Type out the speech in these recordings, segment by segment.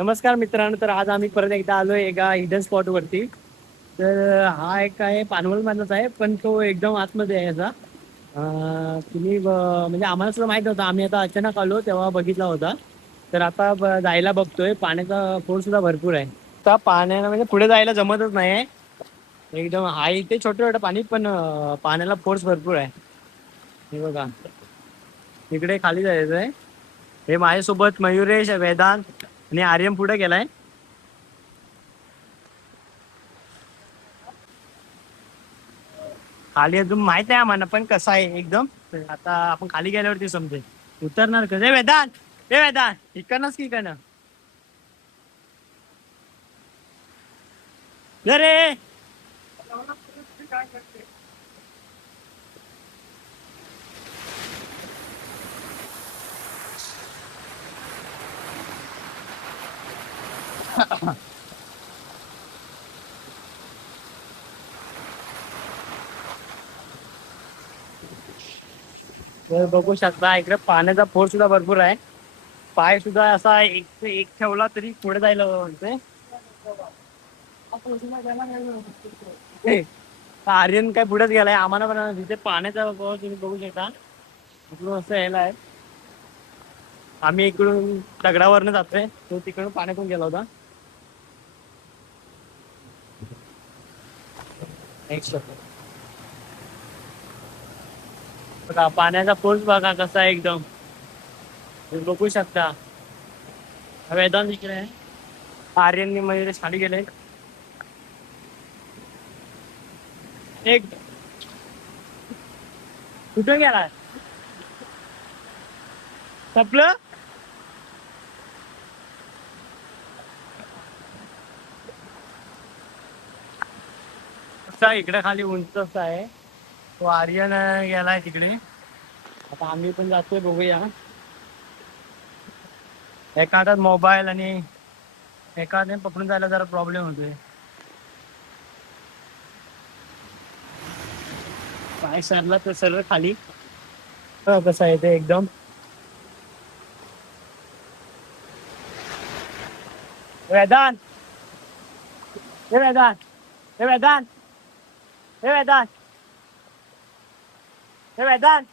नमस्कार मित्रांनो, तर आज आम्ही परत एकदा आलोय एका हिडन स्पॉट वरती. तर हा एक आहे पानवल मधलाच आहे, पण तो एकदम आतमध्ये आहे याचा. म्हणजे आम्हाला सुद्धा माहित नव्हतं, आम्ही आता अचानक आलो तेव्हा बघितला होता. तर आता जायला बघतोय, पाण्याचा फोर्स सुद्धा भरपूर आहे. आता पाण्याला म्हणजे पुढे जायला जमतच नाही, एकदम आहे इथे छोटं छोटं पाणी, पण पाण्याला फोर्स भरपूर आहे. हे बघा, इकडे खाली जायचं आहे. हे माझ्यासोबत मयुरेश, वेदांत आणि आर्यन पुढे गेलाय. खाली अजून माहित आहे आम्हाला, पण कसं आहे एकदम. आता आपण खाली गेल्यावरती समजेल. उतरणार कसं वेदांत, हे वेदांत इकडनंच की इकडनं रे. तर बघू शकता इकडे पाण्याचा फोर्स सुद्धा भरपूर आहे. पाय सुद्धा असा एक एक ठेवला तरी पुढे जायला म्हणते. ए, आर्यन काय पुढेच गेलाय, आम्हाला पण तिथे पाण्याचा तुम्ही बघू शकता. इकडून असं यायला आहे. आम्ही इकडून दगडावरनं जातोय, तो तिकडून पाण्यातून गेला होता. एक शब्द बघा, पाण्याचा फोर्स बघा कसा आहे एकदम. तुम्ही बघू शकता. वेदांत इकडे आहे, आर्यननी मध्ये खाली गेले. एक कुठे गेलाय संपलं. इकडे खाली उंच आहे, तो आर्यन गेलाय तिकडे. आता आम्ही पण जातोय, बघूया. एका हातात मोबाईल आणि एका हाताने पकडून जायला जरा प्रॉब्लेम होतोय. पाय सरला तर सरळ खाली. कसं आहे ते एकदम. वेदांत, हे वेदांत, हे वेदांत, हे वेदांत, हे वेदांत.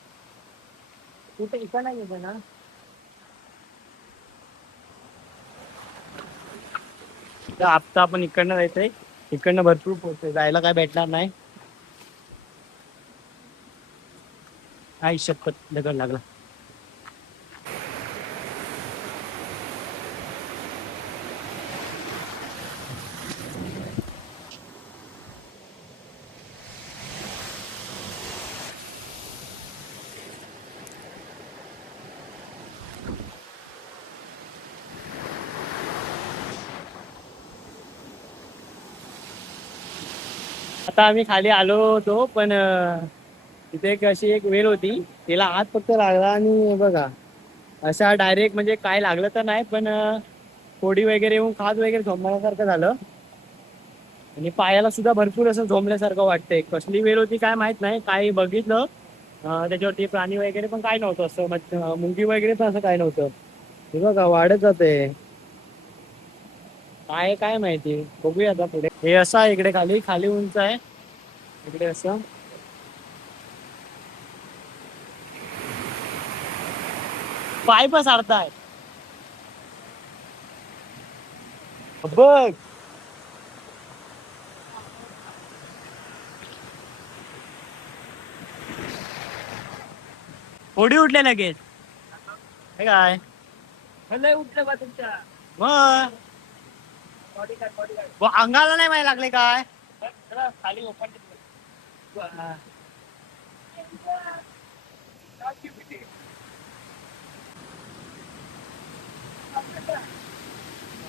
कुठे इकडं नाही येते ना. आता आपण इकडनं जायचंय, इकडनं भरपूर पोहोचतोय, जायला काय भेटणार नाही. आई शपथ, दगड लागला. आता आम्ही खाली आलो होतो, पण तिथे एक अशी एक वेल होती, तिला हात फक्त लागला आणि बघा अशा डायरेक्ट, म्हणजे काय लागलं तर नाही, पण फोडी वगैरे येऊन खाज वगैरे झोंबल्यासारखं झालं. आणि पायाला सुद्धा भरपूर असं झोंबल्यासारखं वाटतंय. कसली वेल होती काय माहित नाही, काही बघितलं त्याच्यावरती प्राणी वगैरे पण काय नव्हतं, असं मुंगी वगैरे पण असं काय नव्हतं. हे बघा वाढत जाते, काय काय माहिती, बघूया आता पुढे. हे असं आहे इकडे, खाली खाली उंच आहे इकडे असं. पाय पण सारताय बघ. फोडी उठले लगेच. हे काय लय उठलं बा तुमच्या मग. अंगाला नाही माहिती लागले काय. खाली ओपन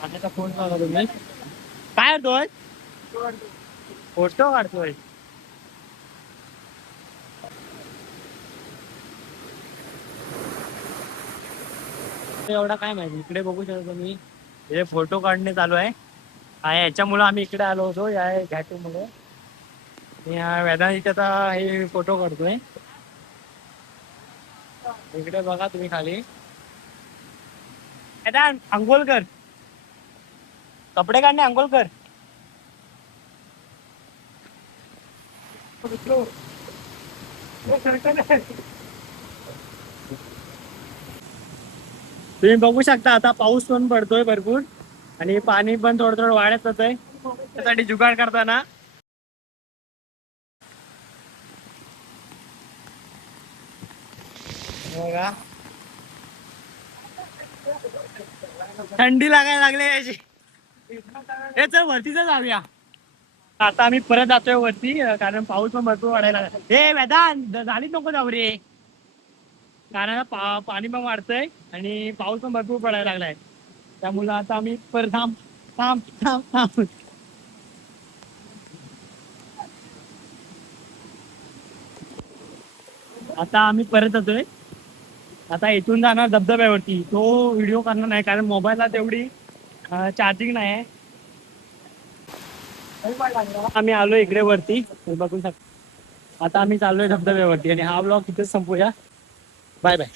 पाण्याचा फोन बघा तुम्ही. काय करतोय, फोटो काढतोय. एवढा काय माहिती, इकडे बघू शकता तुम्ही. हे फोटो काढणे चालू आहे, याच्यामुळे आम्ही इकडे आलो होतो, या घाटू मुळे. वेदांतीचा आता हे फोटो काढतोय. इकडे बघा तुम्ही खाली. वेदांत अंघोळ कर. कपडे काढणे अंघोळ कर. तुम्ही बघू शकता आता पाऊस पण पडतोय भरपूर आणि पाणी पण थोडं थोडं वाढत आहे. त्यासाठी जुगाड करताना बघा थंडी लागायला लागली याची. हे चल वरतीच जाऊया. आता आम्ही परत जातोय वरती कारण पाऊस पण भरपूर वाढायला लागला. हे वेदांत झालीच नको जाऊ रे. कारण पाणी पण वाढतंय आणि पाऊस पण भरपूर पडायला लागलाय. त्यामुळे आता आम्ही परत थांब थांब थांब थांब. आता आम्ही परत येतोय. आता इथून जाणार धबधब्यावरती. तो व्हिडिओ करणार नाही कारण मोबाईलला तेवढी चार्जिंग नाही आहे. आम्ही आलो इकडे वरती बघू शकतो. आता आम्ही चाललोय धबधब्यावरती आणि हा ब्लॉग तिथेच संपूया. Bye bye.